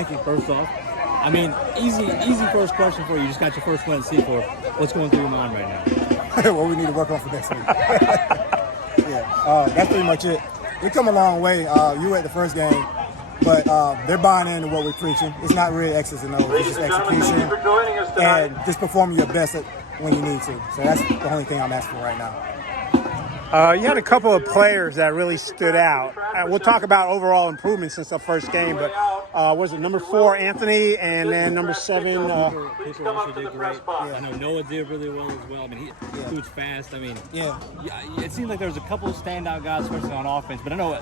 Thank you. First off, I mean, easy first question for you. You just got your first win at Seaforth. What's going through your mind right now? What we need to work on for next week. That's pretty much it. We come a long way. You were at the first game, but they're buying into what we're preaching. It's not really X's and O's. It's just execution and just performing your best when you need to. So that's the only thing I'm asking for right now. You had a couple of players that really stood out. We'll talk about overall improvements since the first game, but was it number 4, Anthony, and then number 7? Cooper also did great. I know Noah did really well as well. I mean, he was fast. I mean, it seemed like there was a couple of standout guys, especially on offense. But I know,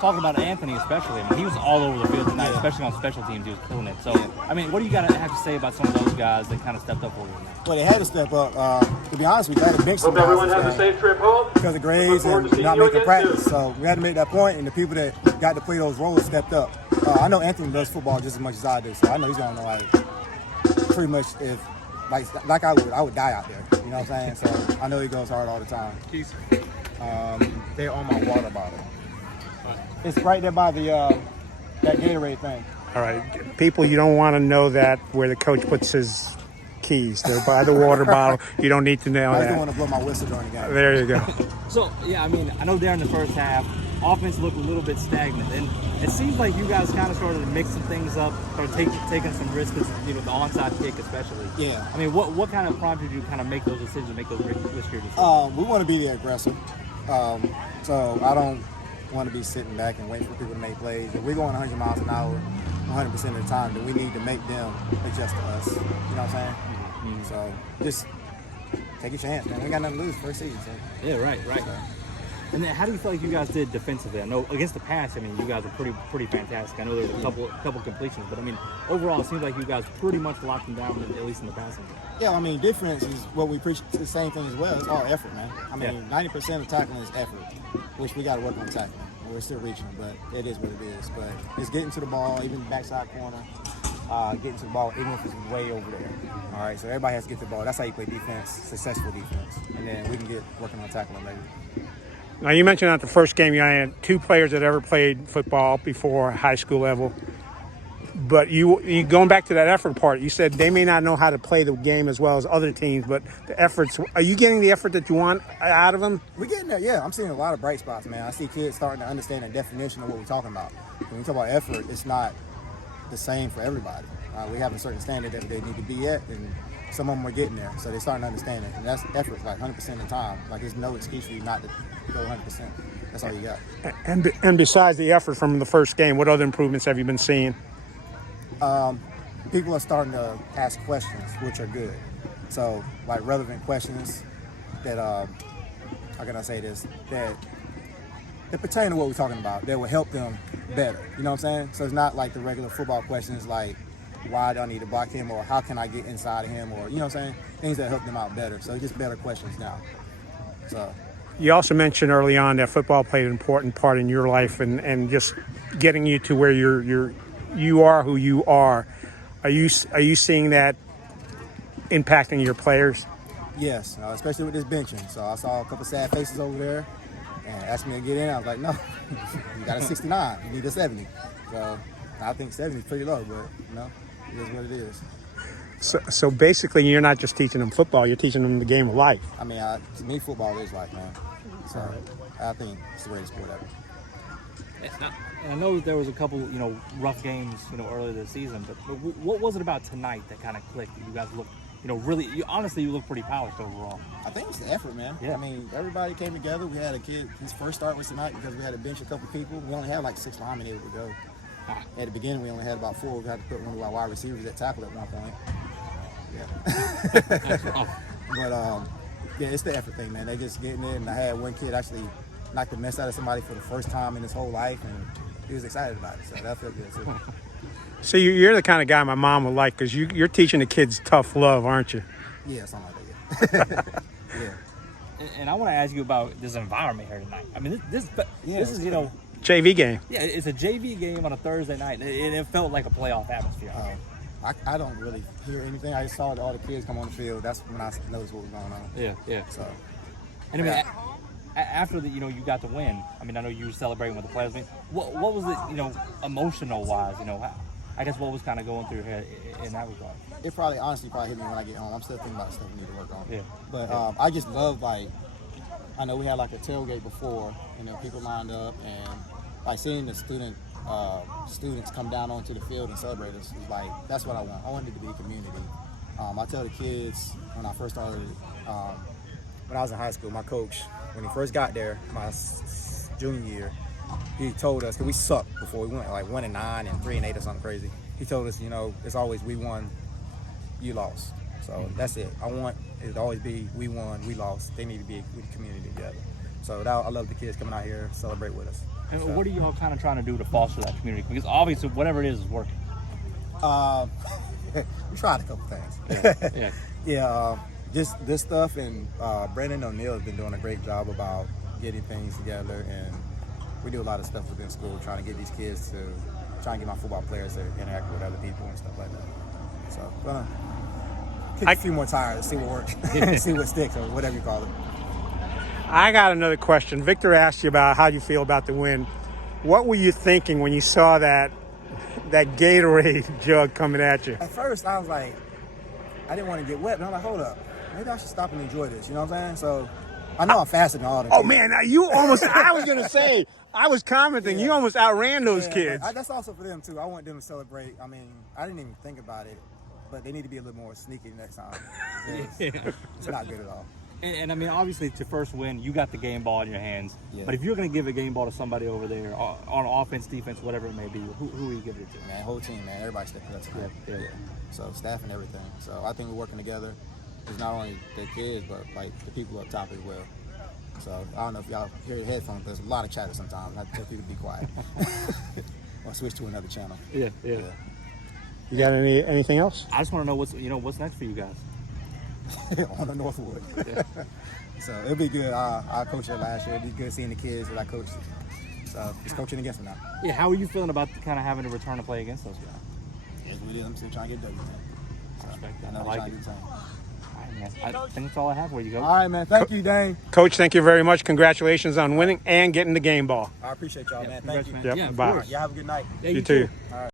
talking about Anthony especially, I mean, he was all over the field tonight, especially on special teams. He was killing it. So, I mean, what do you got to have to say about some of those guys that kind of stepped up for you? Well, they had to step up. To be honest, we had to bench some guys. Hope everyone has a safe trip home. Because of grades and not making practice. So we had to make that point, and the people that got to play those roles stepped up. I know Anthony does football just as much as I do, so I know he's going to like pretty much if like I would die out there. You know what I'm saying? So I know he goes hard all the time. They're on my water bottle. It's right there by the that Gatorade thing. All right, people, you don't want to know that where the coach puts his keys. They're by the water bottle. You don't need to know that. I just want to blow my whistle during the game. There you go. So, I mean, I know there in the first half, offense looked a little bit stagnant. And it seems like you guys kind of started to mix some things up, started taking some risks, the onside kick especially. Yeah. I mean, what kind of prompted you to kind of make those decisions, make those riskier decisions? We want to be the aggressor. So I don't want to be sitting back and waiting for people to make plays. If we're going 100 miles an hour 100% of the time, then we need to make them adjust to us. You know what I'm saying? Mm-hmm. So just take a chance, man. We got nothing to lose first season. So. Yeah, right. So. And then how do you feel like you guys did defensively? I know against the pass, I mean, you guys are pretty fantastic. I know there were a couple completions, but I mean, overall, it seems like you guys pretty much locked them down, at least in the passing game. Yeah, I mean, defense is what we preach. The same thing as well. It's all effort, man. I mean, 90% of tackling is effort, which we got to work on tackling. We're still reaching, but it is what it is. But it's getting to the ball, even the backside corner, getting to the ball, even if it's way over there. All right, so everybody has to get to the ball. That's how you play defense, successful defense. And then we can get working on tackling later. Now, you mentioned at the first game you had 2 players that ever played football before high school level. But you going back to that effort part, you said they may not know how to play the game as well as other teams, but the efforts, are you getting the effort that you want out of them? We're getting there, yeah. I'm seeing a lot of bright spots, man. I see kids starting to understand the definition of what we're talking about. When we talk about effort, it's not the same for everybody. We have a certain standard that they need to be at, and some of them are getting there. So they're starting to understand it. And that's effort, like 100% of the time. Like there's no excuse for you not to go 100%. That's all you got. And besides the effort from the first game, what other improvements have you been seeing? People are starting to ask questions, which are good. So, like relevant questions that, how can I say this, that pertain to what we're talking about, that will help them better. You know what I'm saying? So it's not like the regular football questions like, why do I need to block him, or how can I get inside of him, or, you know what I'm saying? Things that help them out better. So just better questions now. So. You also mentioned early on that football played an important part in your life and just getting you to where you are who you are. Are you seeing that impacting your players? Yes, especially with this benching. So I saw a couple sad faces over there and asked me to get in. I was like, no, you got a 69. You need a 70. So I think 70 is pretty low, but it is what it is. So basically, you're not just teaching them football; you're teaching them the game of life. I mean, to me, football is life, man. So I think it's the greatest sport ever. I know there was a couple, rough games, earlier this season, but what was it about tonight that kind of clicked? You guys looked, really, you look pretty polished overall. I think it's the effort, man. Yeah. I mean, everybody came together. We had a kid, his first start was tonight because we had to bench a couple people. We only had like 6 linemen able to go. At the beginning, we only had about 4. We had to put one of our wide receivers at tackle at one point. Yeah. But, it's the effort thing, man. They just getting it. And I had one kid actually knock the mess out of somebody for the first time in his whole life, and he was excited about it. So that felt good, too. So you're the kind of guy my mom would like, because you're teaching the kids tough love, aren't you? Yeah, something like that, yeah. Yeah. And I want to ask you about this environment here tonight. I mean, this is, JV game. Yeah, it's a JV game on a Thursday night, and it felt like a playoff atmosphere. I don't really hear anything. I just saw all the kids come on the field. That's when I noticed what was going on. Yeah. So, and I mean, after the, you got to win. I mean, I know you were celebrating with the players. I mean, what was it, emotional wise? I guess what was kind of going through your head in that regard? It honestly hit me when I get home. I'm still thinking about stuff we need to work on. Yeah. But I just love, like, I know we had like a tailgate before, people lined up, and like seeing the students come down onto the field and celebrate us was like, that's what I want. I want it to be a community. I tell the kids when I first started, when I was in high school, my coach, when he first got there, my junior year, he told us, because we sucked before we went, like 1-9 and 3-8 or something crazy. He told us, it's always we won, you lost. So that's it. I want it to always be we won, we lost. They need to be with the community together. So I love the kids coming out here, celebrate with us. And so, what are you all kind of trying to do to foster that community? Because obviously, whatever it is working. We tried a couple things. Yeah. Just this stuff, and Brandon O'Neill has been doing a great job about getting things together, and we do a lot of stuff within school, trying to get these kids to try and get my football players to interact with other people and stuff like that. So, gonna kick a few more tires, see what works, see what sticks, or whatever you call it. I got another question. Victor asked you about how you feel about the win. What were you thinking when you saw that Gatorade jug coming at you? At first, I was like, I didn't want to get wet, but I'm like, hold up, maybe I should stop and enjoy this. You know what I'm saying? So I know I'm faster than all the kids. Oh man, you almost! I was gonna say, I was commenting. You almost outran those kids. That's also for them too. I want them to celebrate. I mean, I didn't even think about it, but they need to be a little more sneaky next time. It's not good at all. And I mean, obviously, to first win, you got the game ball in your hands. Yeah. But if you're going to give a game ball to somebody over there on offense, defense, whatever it may be, who are you giving it to? Man, whole team, man. Everybody stepped up tonight. Yeah. So staff and everything. So I think we're working together. It's not only the kids, but like the people up top as well. So I don't know if y'all hear your headphones, but there's a lot of chatter sometimes. I have to tell people to be quiet or switch to another channel. Yeah. You got anything else? I just want to know what's next for you guys. On the Northwood. So it'll be good. I coached it last year. It'll be good seeing the kids that I coached. So just coaching against them now. Yeah, how are you feeling about kind of having to return to play against those guys? It's what it is. I'm still trying to get W. So, I like it. I think that's all I have for you, Coach. All right, man. Thank you, Dane. Coach, thank you very much. Congratulations on winning and getting the game ball. I appreciate y'all, man. Thank you. Yep. Yeah, bye. Y'all have a good night. You too. All right.